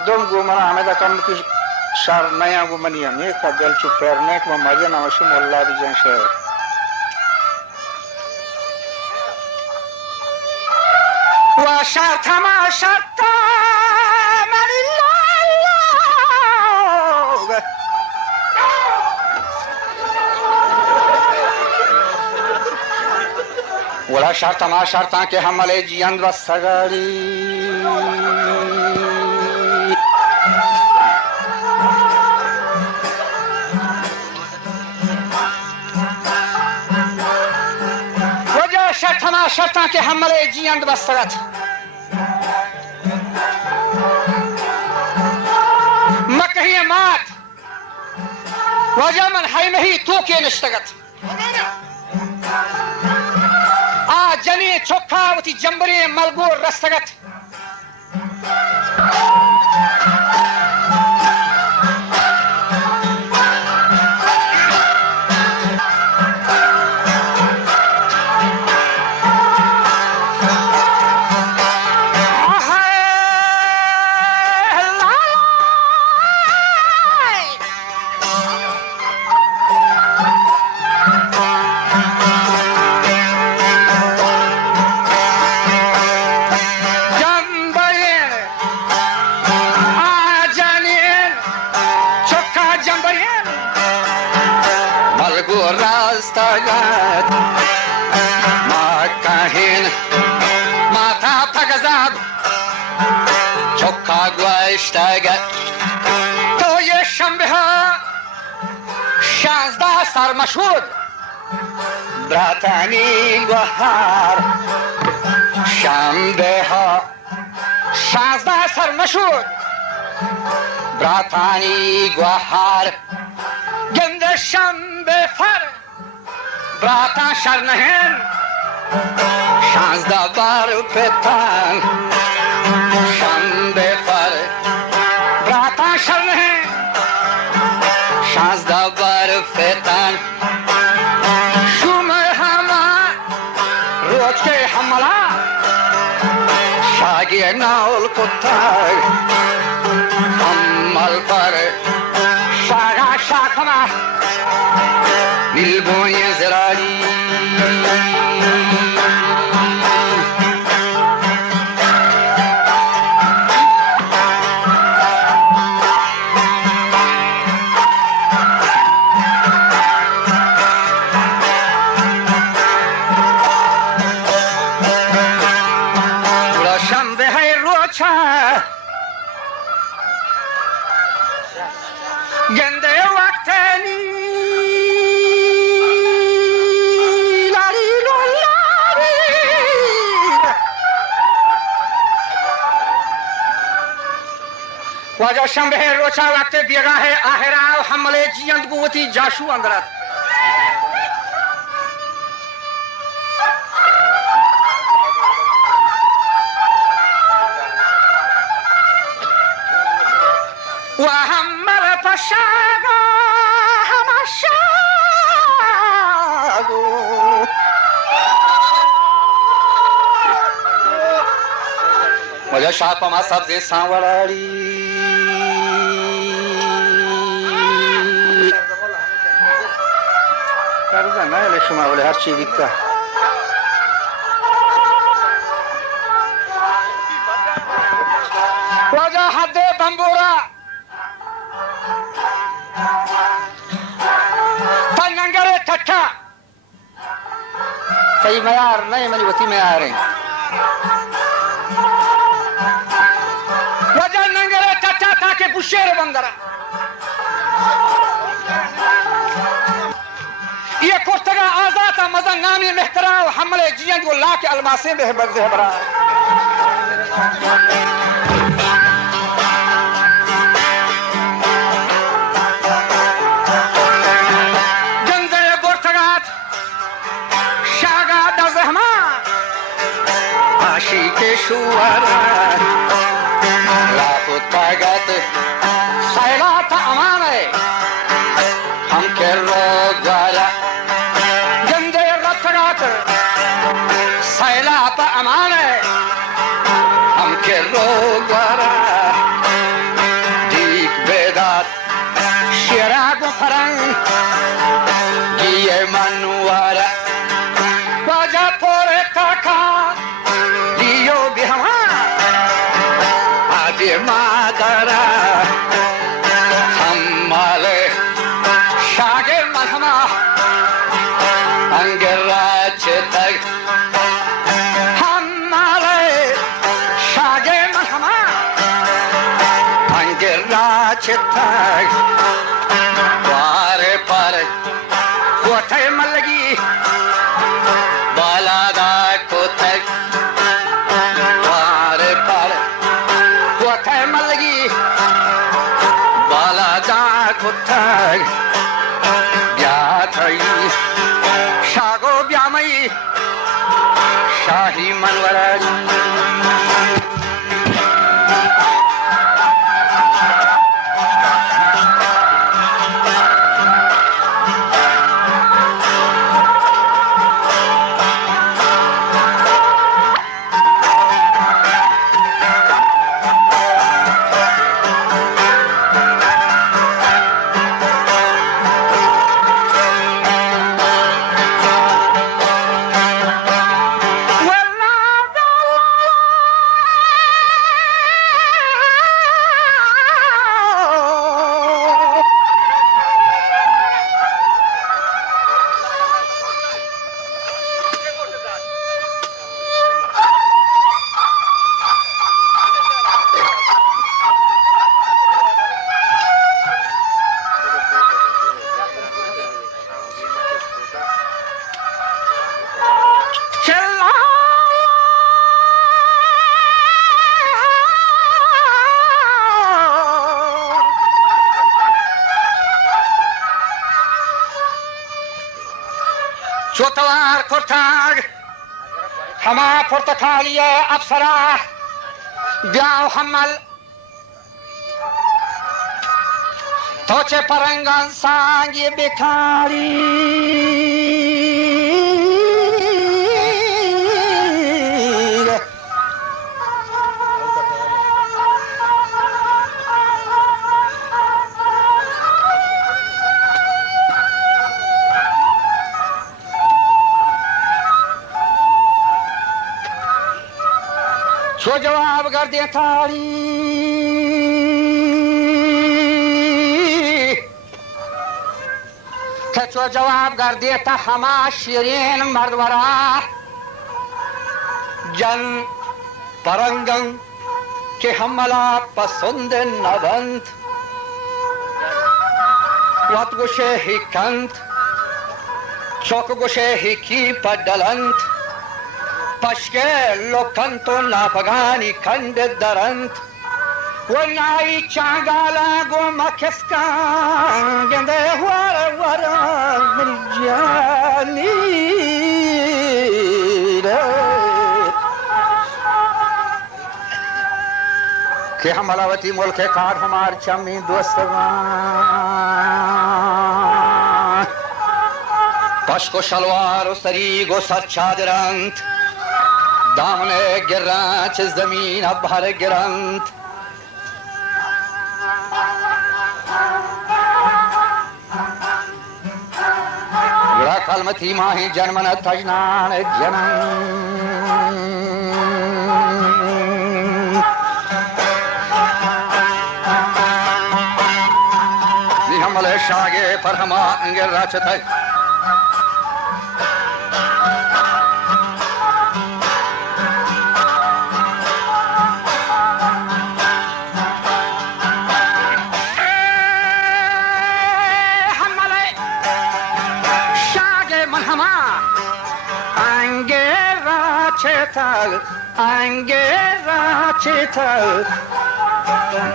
مردم گو من آمده کم که شهر نیا گو من یمی که دل چو پیر نیک و مجه نمشو مولا بیجن شهر و شهر تماشا من الله ولا شرط ما شرطاں کے حملے جیند و سگاری وجہ شرط ما شرطاں کے حملے جیند و سگت مکہی مات وجہ من حی مہی تو کے نشتگت جنی چوکھا وتی جمبری ملگور رستگت تو یہ شنبه شانزده سر مشهود براتانی گوهر شنبه شانزده سر مشهود براتانی گوهر گنده شنبه فر براتا شرنهن شانزده بار پتن شنبه فر براتا شرنهن شانزده بار فتن شوم همه روز که حمله شاگی نول کتر حمل پر شاگا شاکمه نیلبونی زرالی گنده وقتنی لاری لاری واجا شنبه روچا وقت بیگاه آخرا و حمله جیند گوتی جاشو اندرد و حمل پشاگا همشاگو مجھے شاپ ما سبزی سانوڑاڑی کرده نه لی شما ولی هر چی بیکتا واجا حد بمبورا تنگره تکا تی میار نه منی وتی میارین واجا ننگره تکا تاکه بوشیر بندره یہ کرتگا آزاتا مزن نامی محترا و حمل جیند و لاک الماسیں بہ برزہ برا جندے برتگات شاگا دزہما آشی کے شوارا لاپت پاگت سائلات امانے ہم کے روگارا سیلاب امان ہے ہم کے رو فرنگ گیه منوره باجا پور کاکا لیو بیهما آبی مادره هماله شاگه مهما انگره چتگ هماله شاگه مهما انگره چتگ باره پاره کوته ملگی بالا دا کوته باره پاره کوته ملگی بالا دا کوته بیا تایی شاگو بیامئی شاہی منورد چوتوار کرتاگ هما پرتکالی افسرا بیاو حمل تو چه پرنگان سانگی بکاری چو جواب گردے تاڑی کہ چو جواب گردے تا ہما شیرین مردورا جن پرنگن کہ ہملا پسند نبند وات گوشے ہی کند چوک گوشے ہی کی پدلند پشکه لکنتو ناپگانی کند درند و نایی چانگالا گو مکسکان گنده وارا وارا مری جانی کہ ہم ملاوتی ملک کار ہمار چمی دوستوان پشک و شلوار و سریگ و سر چادرند دامن گران چه زمین بر گرند گرا کلمتی ماہی جنمن تجنان جنن نیہمل شاگے پر ہما انگر راچتک انگیرا چیتل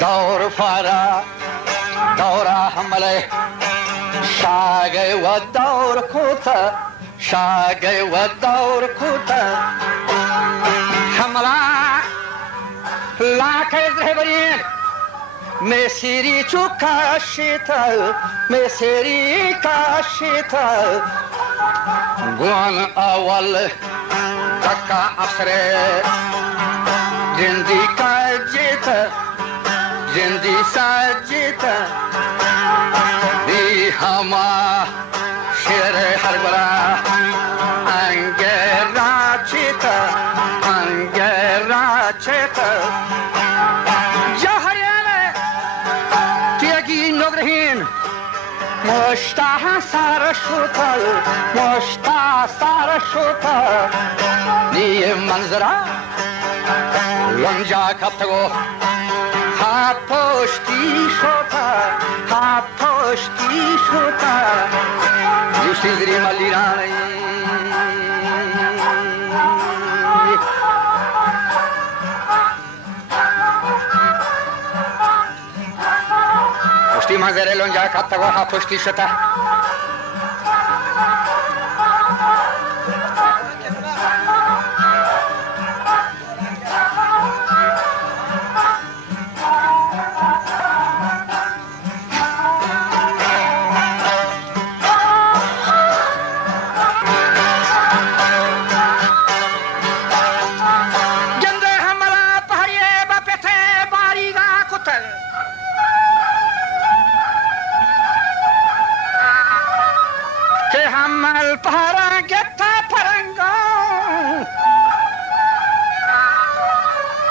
دور فارا دورا حمله شاگه و دور کوتا شاگه و دور کوتا حمله لاکه زهبرین مسیری چو کاشیتل مسیری کاشیتل گوان اول تکا افسره جندی کا جیتا جندی سا جیتا hama şere harbara angera cheta jaharele tiagi nogrehin moshta sara shuta niye manzara lonja kaptago hatoshti shota yusizri malirane Posti manzere lonja kaptago hatoshti shota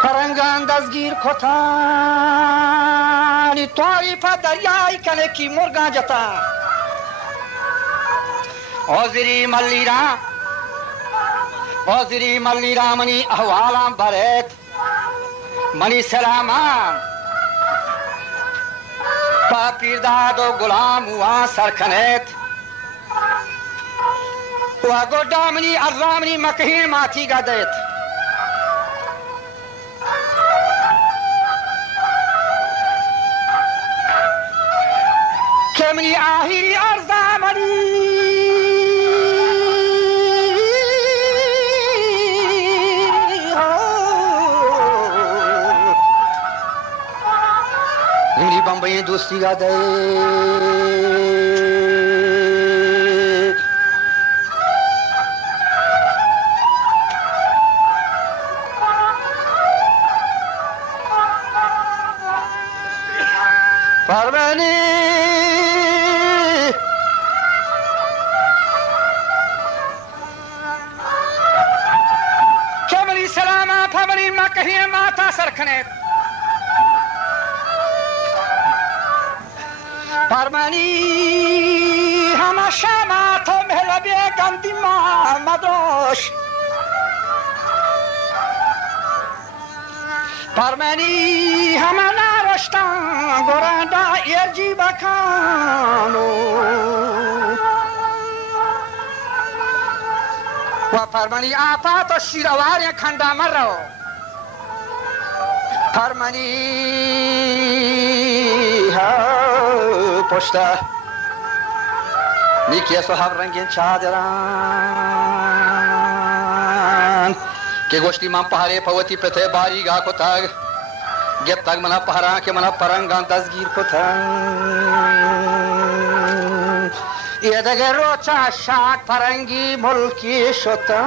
Parangan dazgir kotani Tuari pa daryai kane ki murga jata Oziri mallira mani ahwalam baret Mani salama Pa pirdado gulam huwa sarkanet Wa godamni arramni makhin mati gadet Kemni ahiri arzamani Imri Bambayi dosti gade Parvani Kemni salama pavani makahiye mata sarkhanet Parvani hama shama to mehrabe gandima madosh Parvani hama narashtan goranda yerji bakano Wa Parvani apa to shirawar khanda marro Parvani ha posta Nikiye sohav rangin chadaran Ke goshti man pahare pavati prathe bari ga ko tag Get tag mana pahara ke mana parangan dazgir ko tag Yedege rocha shak parangi mulki shotan